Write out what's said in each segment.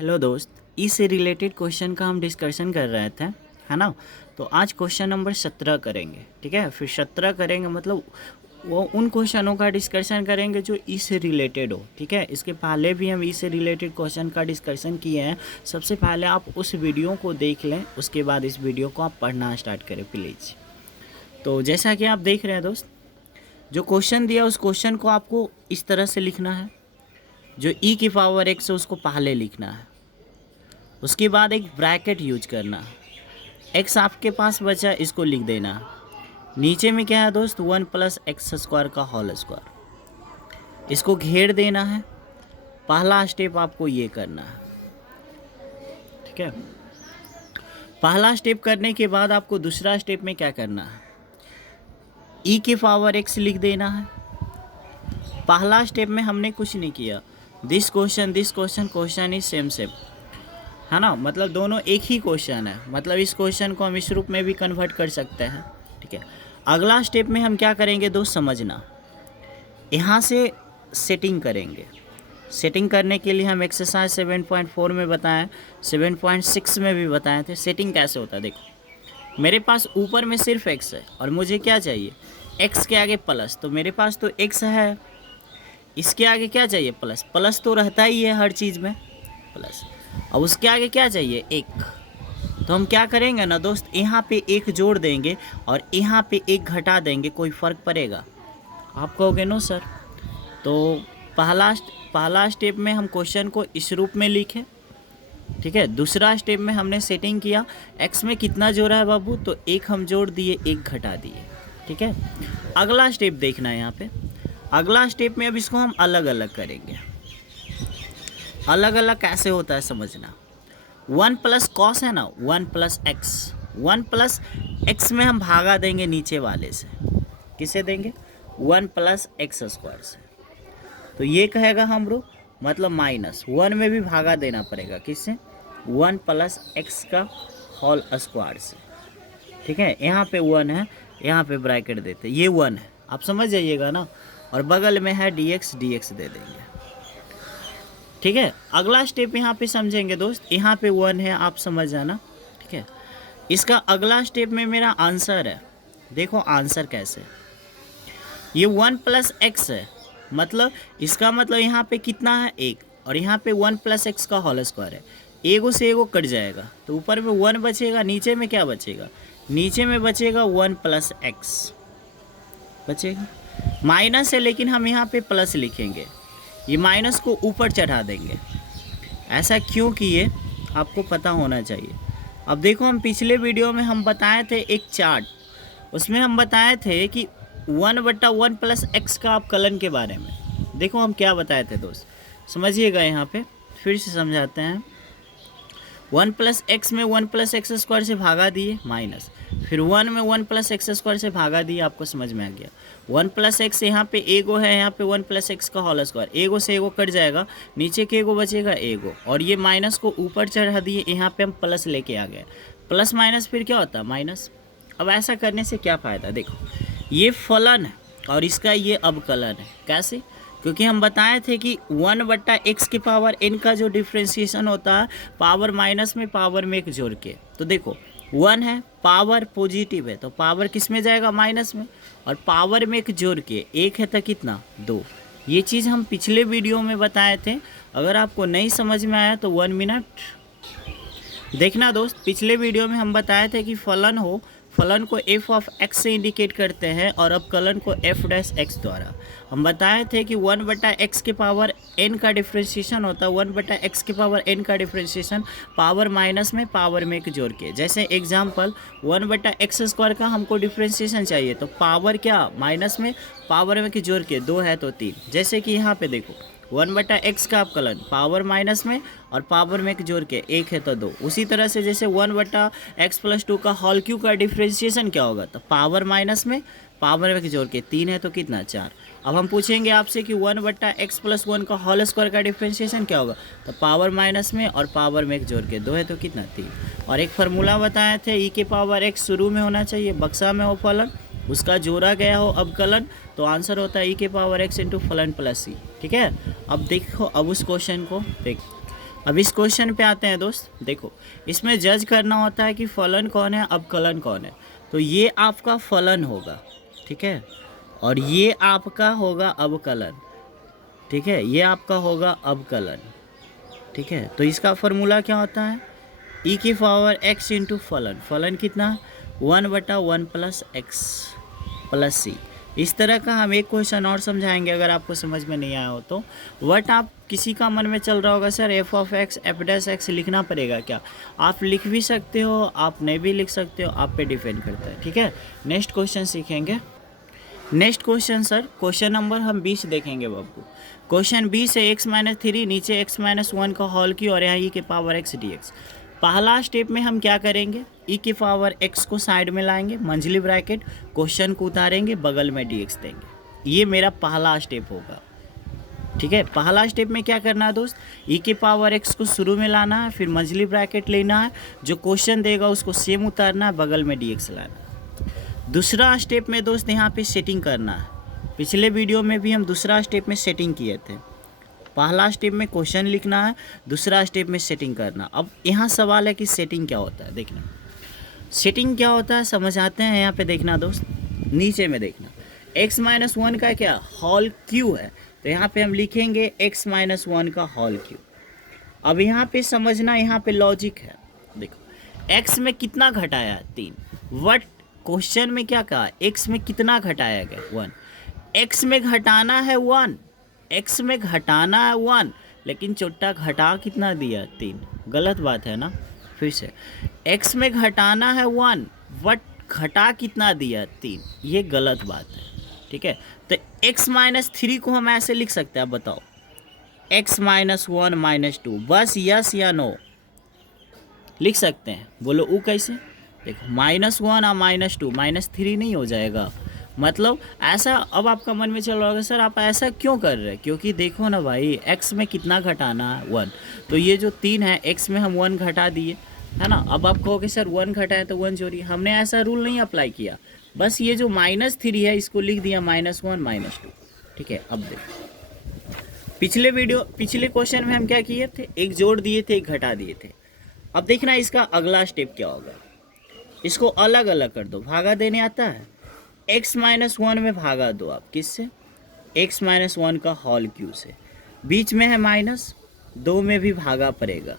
Hello दोस्त, ई से related question का हम डिस्कशन कर रहे थे, है ना। तो आज क्वेश्चन नंबर 17 करेंगे, ठीक है। फिर 17 करेंगे मतलब वो उन क्वेश्चनों का डिस्कशन करेंगे जो ई से रिलेटेड हो, ठीक है। इसके पहले भी हम ई से रिलेटेड क्वेश्चन का डिस्कशन किए हैं। सबसे पहले आप उस वीडियो को देख लें, उसके बाद इस वीडियो को आप पढ़ना स्टार्ट करें प्लीज़। तो जैसा कि आप देख रहे हैं दोस्त, जो क्वेश्चन दिया उस क्वेश्चन को आपको इस तरह से लिखना है। जो ई की पावर x है उसको पहले लिखना है, उसके बाद एक ब्रैकेट यूज करना। x आपके पास बचा, इसको लिख देना। नीचे में क्या है दोस्त, 1 प्लस एक्स स्क्वायर का होल स्क्वायर, इसको घेर देना है। पहला स्टेप आपको ये करना है, ठीक है। पहला स्टेप करने के बाद आपको दूसरा स्टेप में क्या करना है, ई की पावर x लिख देना है। पहला स्टेप में हमने कुछ नहीं किया, this question question is same, है ना। मतलब दोनों एक ही क्वेश्चन है, मतलब इस क्वेश्चन को हम इस रूप में भी कन्वर्ट कर सकते हैं, ठीक है। अगला स्टेप में हम क्या करेंगे दोस्त, समझना। यहाँ से सेटिंग करेंगे। सेटिंग करने के लिए हम एक्सरसाइज 7.4 में बताएं, 7.6 में भी बताए थे सेटिंग कैसे होता है। देखो, मेरे पास ऊपर में सिर्फ x है और मुझे क्या चाहिए, x के आगे प्लस। तो मेरे पास तो x है, इसके आगे क्या चाहिए, प्लस। प्लस तो रहता ही है हर चीज़ में, प्लस। अब उसके आगे क्या चाहिए, एक। तो हम क्या करेंगे ना दोस्त, यहाँ पे एक जोड़ देंगे और यहाँ पे एक घटा देंगे, कोई फ़र्क पड़ेगा? आप कहोगे नो सर। तो पहला स्टेप में हम क्वेश्चन को इस रूप में लिखें, ठीक है। दूसरा स्टेप में हमने सेटिंग किया, एक्स में कितना जोड़ा है बाबू, तो एक हम जोड़ दिए, एक घटा दिए, ठीक है। अगला स्टेप देखना है यहाँ पे। अगला स्टेप में अब इसको हम अलग अलग करेंगे। अलग अलग कैसे होता है समझना। 1 प्लस कॉस है ना, 1 प्लस एक्स। 1 प्लस एक्स में हम भागा देंगे नीचे वाले से, किसे देंगे, 1 प्लस एक्स स्क्वायर से। तो ये कहेगा हम लोग, मतलब माइनस 1 में भी भागा देना पड़ेगा, किससे, 1 प्लस एक्स का होल स्क्वायर से, ठीक है। यहाँ पे 1 है, यहाँ पे ब्रैकेट देते, ये 1 है, आप समझ जाइएगा ना। और बगल में है dx दे देंगे, ठीक है। अगला स्टेप यहाँ पे समझेंगे दोस्त, यहाँ पे 1 है, आप समझ जाना, ठीक है। इसका अगला स्टेप में मेरा आंसर है। देखो आंसर कैसे, ये 1 प्लस एक्स है, मतलब इसका मतलब यहाँ पे कितना है, एक। और यहाँ पे 1 प्लस एक्स का होल स्क्वायर है, एगो से एगो कट जाएगा, तो ऊपर में 1 बचेगा, नीचे में क्या बचेगा, नीचे में बचेगा 1 प्लस एक्स बचेगा। माइनस है लेकिन हम यहाँ पे प्लस लिखेंगे, ये माइनस को ऊपर चढ़ा देंगे। ऐसा क्यों किए, आपको पता होना चाहिए। अब देखो, हम पिछले वीडियो में हम बताए थे एक चार्ट, उसमें हम बताए थे कि 1/1 प्लस एक्स का अपकलन के बारे में। देखो हम क्या बताए थे दोस्त, समझिएगा। यहाँ पे फिर से समझाते हैं। 1 प्लस एक्स में 1 प्लस एक्स स्क्वायर से भागा दिए, माइनस। फिर 1 में 1 प्लस एक्स स्क्वायर से भागा दिए, आपको समझ में आ गया। 1 प्लस एक्स यहाँ पे एगो है, यहाँ पे 1 प्लस एक्स का होल स्क्वायर, एगो से एगो कट जाएगा, नीचे के एगो बचेगा एगो, और ये माइनस को ऊपर चढ़ा दिए, यहाँ पे हम प्लस लेके आ गए। प्लस माइनस फिर क्या होता है, माइनस। अब ऐसा करने से क्या फ़ायदा, देखो ये फलन है और इसका ये अवकलन है। कैसे, क्योंकि हम बताए थे कि 1/x की पावर n का जो डिफ्रेंशिएशन होता है, पावर माइनस में पावर में एक जोड़ के। तो देखो 1 है, पावर पॉजिटिव है, तो पावर किस में जाएगा, माइनस में, और पावर में एक जोड़ के 1 है तो कितना, 2। ये चीज़ हम पिछले वीडियो में बताए थे। अगर आपको नहीं समझ में आया तो 1 मिनट देखना दोस्त। पिछले वीडियो में हम बताए थे कि फलन हो, फलन को f ऑफ x से इंडिकेट करते हैं और अवकलन को f डैश x द्वारा। हम बताए थे कि 1/x के पावर n का डिफ्रेंशिएशन होता है, 1/x के पावर n का डिफ्रेंशिएशन पावर माइनस में पावर में एक जोड़ के। जैसे एग्जांपल 1/x स्क्वायर का हमको डिफ्रेंशिएशन चाहिए, तो पावर क्या, माइनस में पावर में एक जोड़ के, 2 है तो 3। जैसे कि यहाँ पे देखो 1/x का अवकलन पावर माइनस में और पावर में एक जोड़ के, 1 है तो 2। उसी तरह से जैसे 1/x + 2 का होल क्यूब का डिफ्रेंशिएशन क्या होगा, तो पावर माइनस में पावर में एक जोड़ के, 3 है तो कितना, 4। अब हम पूछेंगे आपसे कि 1/x + 1 का होल स्क्वायर का डिफ्रेंशिएशन क्या होगा, तो पावर माइनस में और पावर में एक जोड़ के, 2 है तो कितना, 3। और एक फार्मूला बताए थे, ई के पावर x शुरू में होना चाहिए, बक्सा में हो फलन, उसका जोड़ा गया हो अवकलन, तो आंसर होता है ई के पावर x इंटू फलन प्लस सी, ठीक है। अब देखो, अब उस क्वेश्चन को देख, अब इस क्वेश्चन पे आते हैं दोस्त। देखो, इसमें जज करना होता है कि फलन कौन है, अवकलन कौन है। तो ये आपका फलन होगा, ठीक है, और ये आपका होगा अवकलन, ठीक है, ये आपका होगा अवकलन, ठीक है। तो इसका फॉर्मूला क्या होता है, ई की पावर एक्स इंटू फलन। फलन कितना, 1/1 प्लस एक्स प्लस सी। इस तरह का हम एक क्वेश्चन और समझाएंगे, अगर आपको समझ में नहीं आया हो तो। वट आप किसी का मन में चल रहा होगा sir F of x F dash x लिखना पड़ेगा क्या, आप लिख भी सकते हो, आप नहीं भी लिख सकते हो, आप पे डिपेंड करता है, ठीक है। नेक्स्ट क्वेश्चन सीखेंगे। Next question sir, question number हम 20 देखेंगे बाबू। क्वेश्चन 20 है x-3 नीचे x-1 का होल की और यहाँ ई के पावर एक्स डी एक्स। पहला स्टेप में हम क्या करेंगे, ई के पावर एक्स को साइड में लाएंगे, मंझली ब्रैकेट, क्वेश्चन को उतारेंगे, बगल में डी एक्स देंगे। ये मेरा पहला स्टेप होगा, ठीक है। पहला स्टेप में क्या करना है दोस्त, ई के पावर एक्स को शुरू में लाना है, फिर मंझली ब्रैकेट लेना है, जो क्वेश्चन देगा उसको सेम उतारना है, बगल में डी एक्स लाना है। दूसरा स्टेप में दोस्त यहाँ पे सेटिंग करना है। पिछले वीडियो में भी हम दूसरा स्टेप में सेटिंग किए थे। पहला स्टेप में क्वेश्चन लिखना है, दूसरा स्टेप में सेटिंग करना। अब यहाँ सवाल है कि सेटिंग क्या होता है, देखना सेटिंग क्या होता है समझ आते हैं। यहाँ पे देखना दोस्त, नीचे में देखना, x-1 का क्या होल क्यू है, तो यहाँ पे हम लिखेंगे x-1 का होल क्यू। अब यहाँ पे समझना, यहाँ पे लॉजिक है। देखो x में कितना घटाया, 3। वट क्वेश्चन में क्या कहा, x में कितना घटाया गया, 1। x में घटाना है 1, x में घटाना है 1, लेकिन छोटा घटा कितना दिया, 3। गलत बात है ना, फिर से x में घटाना है 1, वट घटा कितना दिया, 3। ये गलत बात है, ठीक है। तो x-3 को हम ऐसे लिख सकते हैं, आप बताओ, x-1 -2, बस यस या नो लिख सकते हैं, बोलो वो कैसे। देखो -1 और -2, -3 नहीं हो जाएगा, मतलब ऐसा। अब आपका मन में चल रहा होगा सर आप ऐसा क्यों कर रहे हैं, क्योंकि देखो ना भाई, x में कितना घटाना है, 1। तो ये जो 3 है, x में हम 1 घटा दिए, है ना। अब आप कहोगे सर 1 घटाए तो 1 जोड़िए, हमने ऐसा रूल नहीं अप्लाई किया, बस ये जो -3 है इसको लिख दिया -1 -2, ठीक है। अब देखो पिछले क्वेश्चन में हम क्या किए थे, एक जोड़ दिए थे, एक घटा दिए थे। अब देखना इसका अगला स्टेप क्या होगा, इसको अलग अलग कर दो, भागा देने आता है, x-1 में भागा दो आप, किससे, x-1 का होल क्यू से, बीच में है माइनस, 2 में भी भागा पड़ेगा,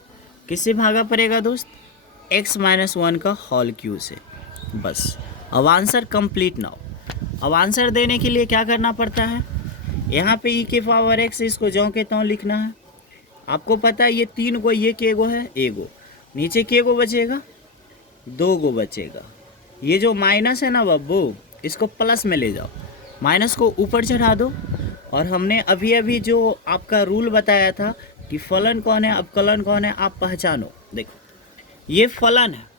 किससे भागा पड़ेगा दोस्त, x-1 का होल क्यू से। बस अब आंसर कंप्लीट ना हो। अब आंसर देने के लिए क्या करना पड़ता है, यहाँ पे ई के पावर एक्स, इसको ज्यों के त्यों लिखना है। आपको पता है ये 3 गो, ये के गो है, एगो नीचे के गो बचेगा, 2 गो बचेगा। ये जो माइनस है ना बब्बू, इसको प्लस में ले जाओ, माइनस को ऊपर चढ़ा दो। और हमने अभी अभी जो आपका रूल बताया था कि फलन कौन है, अवकलन कौन है, आप पहचानो। देखो ये फलन है,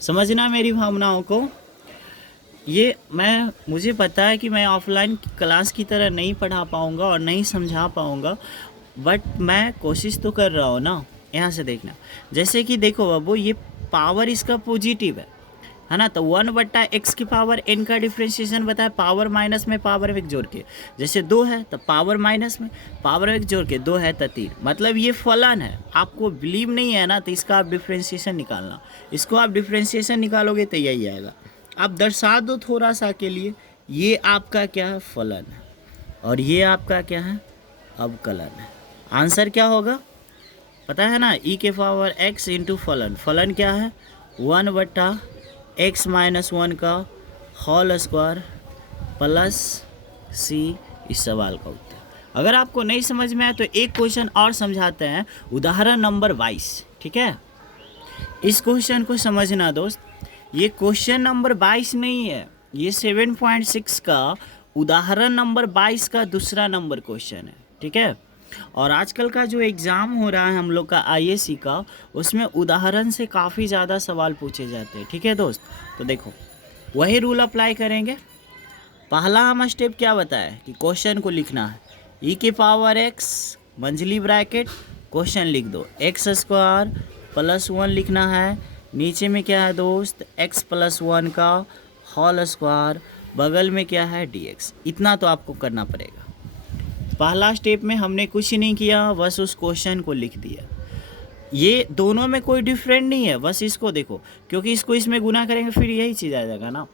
समझना मेरी भावनाओं को। ये मुझे पता है कि मैं ऑफलाइन क्लास की तरह नहीं पढ़ा पाऊँगा और नहीं समझा पाऊँगा, बट मैं कोशिश तो कर रहा हूँ ना। यहाँ से देखना, जैसे कि देखो बाबू, ये पावर इसका पॉजिटिव है ना, तो 1/x की पावर n का डिफ्रेंशिएशन बताया, पावर माइनस में पावर एक जोड़ के, जैसे 2 है तो पावर माइनस में पावर एक जोड़ के 2 है तो 3, मतलब ये फलन है। आपको बिलीव नहीं है ना, तो इसका आप डिफ्रेंशिएशन निकालना, इसको आप डिफ्रेंशिएशन निकालोगे तो यही आएगा। आप दर्शा दो थोड़ा सा के लिए, ये आपका क्या है, फलन है, और ये आपका क्या है, अवकलन है। आंसर क्या होगा पता है ना, ई के पावर x इंटू फलन। फलन क्या है, 1/x-1 का होल स्क्वायर प्लस c, इस सवाल का उत्तर। अगर आपको नहीं समझ में आए तो एक क्वेश्चन और समझाते हैं, उदाहरण नंबर 22, ठीक है। इस क्वेश्चन को समझना दोस्त, ये क्वेश्चन नंबर 22 नहीं है, ये 7.6 का उदाहरण नंबर 22 का दूसरा नंबर क्वेश्चन है, ठीक है। और आजकल का जो एग्ज़ाम हो रहा है हम लोग का आईएससी का, उसमें उदाहरण से काफ़ी ज़्यादा सवाल पूछे जाते हैं, ठीक है दोस्त। तो देखो वही रूल अप्लाई करेंगे। पहला हम स्टेप क्या बताया कि क्वेश्चन को लिखना है, ई के पावर एक्स मंझली ब्रैकेट, क्वेश्चन लिख दो, x² + 1 लिखना है, नीचे में क्या है दोस्त, x + 1 का होल स्क्वायर, बगल में क्या है dx। इतना तो आपको करना पड़ेगा। पहला स्टेप में हमने कुछ नहीं किया, बस उस क्वेश्चन को लिख दिया। ये दोनों में कोई डिफरेंट नहीं है, बस इसको देखो, क्योंकि इसको इसमें गुना करेंगे फिर यही चीज़ आ जाएगा ना।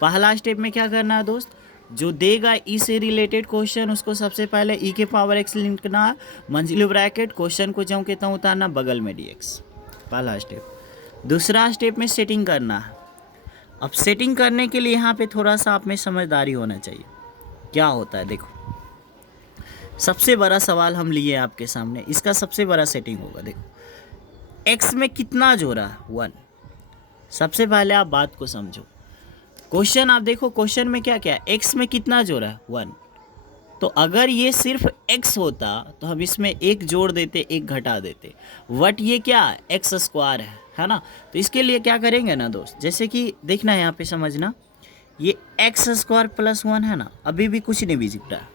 पहला स्टेप में क्या करना है दोस्त, जो देगा ई से रिलेटेड क्वेश्चन उसको सबसे पहले ई के पावर एक्स लिखना है, मंजिल ब्रैकेट, क्वेश्चन को जम के तक उतारना, बगल में dx, पहला स्टेप। दूसरा स्टेप में सेटिंग करना है। अब सेटिंग करने के लिए यहाँ पे थोड़ा सा आप में समझदारी होना चाहिए। क्या होता है देखो, सबसे बड़ा सवाल हम लिए आपके सामने, इसका सबसे बड़ा सेटिंग होगा। देखो x में कितना जोड़ा है, 1। सबसे पहले आप बात को समझो, क्वेश्चन आप देखो, क्वेश्चन में क्या क्या है, x में कितना जोड़ा है, 1। तो अगर ये सिर्फ x होता तो हम इसमें एक जोड़ देते, एक घटा देते, बट ये क्या है, एक्स स्क्वायर है ना। तो इसके लिए क्या करेंगे ना दोस्त, जैसे कि देखना यहाँ पे समझना, ये एक्स स्क्वायर प्लस 1 है ना, अभी भी कुछ नहीं भी दिख रहा है,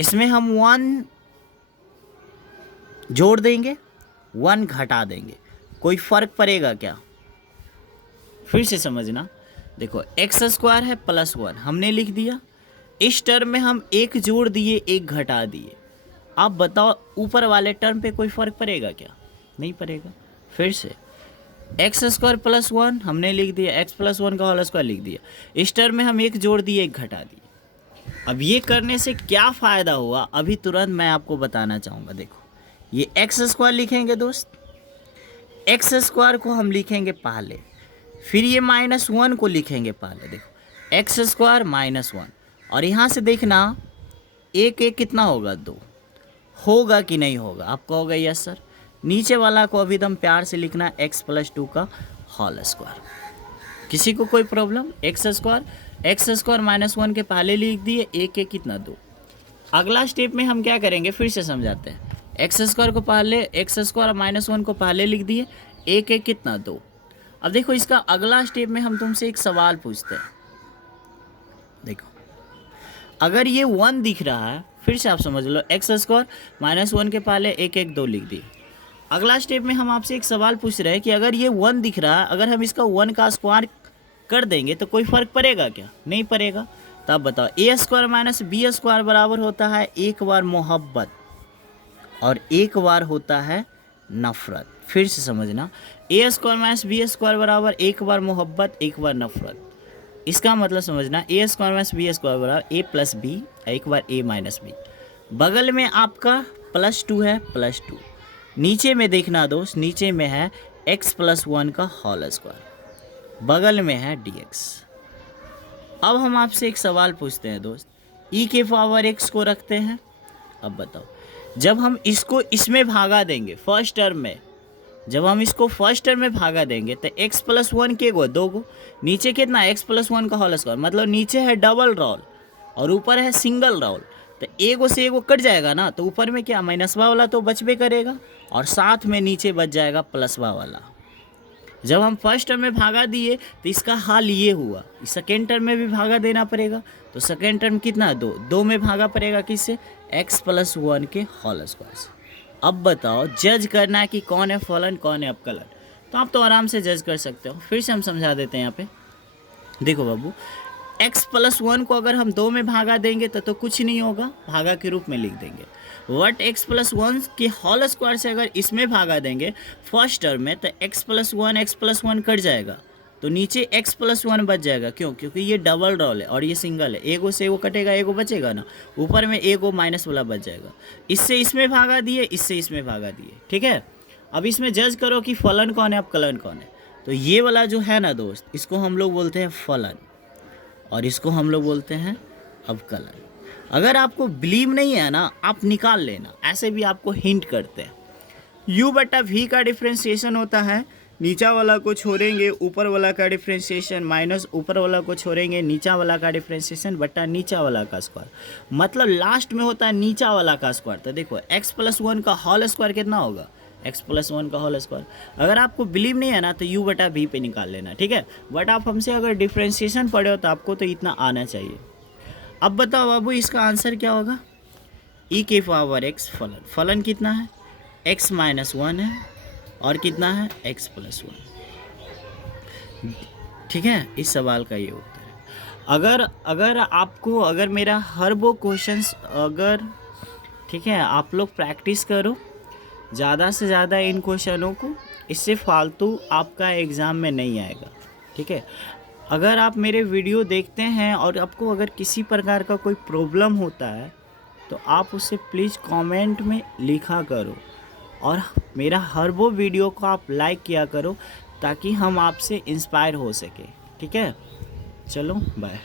इसमें हम 1 जोड़ देंगे, 1 घटा देंगे, कोई फर्क पड़ेगा क्या? फिर से समझना, देखो एक्स स्क्वायर है प्लस 1 हमने लिख दिया, इस टर्म में हम एक जोड़ दिए, एक घटा दिए। आप बताओ ऊपर वाले टर्म पे कोई फर्क पड़ेगा क्या? नहीं पड़ेगा। फिर से एक्स स्क्वायर प्लस 1 हमने लिख दिया, एक्स प्लस 1 का होल स्क्वायर लिख दिया, इस टर्म में हम एक जोड़ दिए, एक घटा दिए। अब ये करने से क्या फ़ायदा हुआ, अभी तुरंत मैं आपको बताना चाहूँगा। देखो ये एक्स स्क्वायर लिखेंगे दोस्त, एक्स स्क्वायर को हम लिखेंगे पहले, फिर ये -1 को लिखेंगे पहले। देखो एक्स स्क्वायर -1, और यहाँ से देखना एक एक कितना होगा, 2 होगा कि नहीं होगा? आप कहोगे यस सर। नीचे वाला को अभी एकदम प्यार से लिखना, x + 2 का होल स्क्वायर। किसी को कोई प्रॉब्लम? एक्स स्क्वायर -1 के पहले लिख दिए, एक एक कितना, 2। अगला स्टेप में हम क्या करेंगे, फिर से समझाते हैं। एक्स स्क्वायर -1 को पहले लिख दिए, एक एक कितना, 2। अब देखो इसका अगला स्टेप में हम तुमसे एक सवाल पूछते हैं। देखो अगर ये 1 दिख रहा है, फिर से आप समझ लो, एक्स स्क्वायर -1 के पहले एक एक 2 लिख दिए। अगला स्टेप में हम आपसे एक सवाल पूछ रहे हैं कि अगर ये 1 दिख रहा है, अगर हम इसका 1 का स्क्वायर कर देंगे तो कोई फर्क पड़ेगा क्या? नहीं पड़ेगा। तो आप बताओ, a² - b² बराबर होता है एक बार मोहब्बत और एक बार होता है नफरत। फिर से समझना, a² - b² बराबर एक बार मोहब्बत, एक बार नफरत। इसका मतलब समझना, a² - b² बराबर a + b, एक बार a - b। बगल में आपका +2 है, +2। नीचे में देखना दोस्त, नीचे में है x + 1 का होल स्क्वायर, बगल में है dx। अब हम आपसे एक सवाल पूछते हैं दोस्त, e के पावर x को रखते हैं। अब बताओ, जब हम इसको इसमें भागा देंगे फर्स्ट टर्म में, जब हम इसको फर्स्ट टर्म में भागा देंगे तो x + 1 के गो 2 गो, नीचे कितना, x + 1 का होल स्क्वायर, मतलब नीचे है डबल रोल और ऊपर है सिंगल रोल। तो एगो से एगो कट जाएगा ना, तो ऊपर में क्या माइनसवा वाला तो बचबे करेगा, और साथ में नीचे बच जाएगा प्लसवा वाला। जब हम फर्स्ट टर्म में भागा दिए तो इसका हाल ये हुआ, सेकेंड टर्म में भी भागा देना पड़ेगा। तो सेकेंड टर्म कितना, 2 में भागा पड़ेगा किससे, x + 1 के होल स्क्वायर से। अब बताओ, जज करना है कि कौन है फलन, कौन है अवकलन। तो आप तो आराम से जज कर सकते हो। फिर से हम समझा देते हैं यहाँ पे। देखो बाबू, x + 1 को अगर हम 2 में भागा देंगे तो कुछ नहीं होगा, भागा के रूप में लिख देंगे। वट x + 1 के होल स्क्वायर से अगर इसमें भागा देंगे फर्स्ट टर्म में, तो x + 1 कट जाएगा, तो नीचे x + 1 बच जाएगा। क्यों? क्योंकि ये डबल रोल है और ये सिंगल है, एगो से एगो कटेगा, एगो बचेगा ना, ऊपर में एगो माइनस वाला बच जाएगा। इससे इसमें भागा दिए, इससे इसमें भागा दिए, ठीक है। अब इसमें जज करो कि फलन कौन है, अवकलन कौन है। तो ये वाला जो है ना दोस्त, इसको हम लोग बोलते हैं फलन और इसको हम लोग बोलते हैं अवकलन। अगर आपको बिलीव नहीं है ना, आप निकाल लेना, ऐसे भी आपको हिंट करते हैं। u/v का डिफ्रेंशिएशन होता है, नीचा वाला को छोड़ेंगे ऊपर वाला का डिफ्रेंशिएशन, माइनस ऊपर वाला को छोड़ेंगे नीचा वाला का डिफ्रेंशिएशन बटा नीचा वाला का स्क्वायर, मतलब लास्ट में होता है नीचा वाला का स्क्वायर। तो देखो x + 1 का होल स्क्वायर कितना होगा, x + 1 का होल स्क्वायर। अगर आपको बिलीव नहीं है ना तो u/v पे निकाल लेना, ठीक है। बट आप हमसे अगर डिफ्रेंशिएशन पढ़े हो तो आपको तो इतना आना चाहिए। अब बताओ बाबू, इसका आंसर क्या होगा, e के पावर x फलन। फलन कितना है, x - 1 है और कितना है, x + 1, ठीक है। इस सवाल का ये उत्तर है। अगर मेरा हर वो क्वेश्चंस अगर ठीक है, आप लोग प्रैक्टिस करो ज़्यादा से ज़्यादा इन क्वेश्चनों को, इससे फालतू आपका एग्ज़ाम में नहीं आएगा। ठीक है, अगर आप मेरे वीडियो देखते हैं और आपको अगर किसी प्रकार का कोई प्रॉब्लम होता है तो आप उसे प्लीज़ कमेंट में लिखा करो, और मेरा हर वो वीडियो को आप लाइक किया करो ताकि हम आपसे इंस्पायर हो सके। ठीक है, चलो बाय।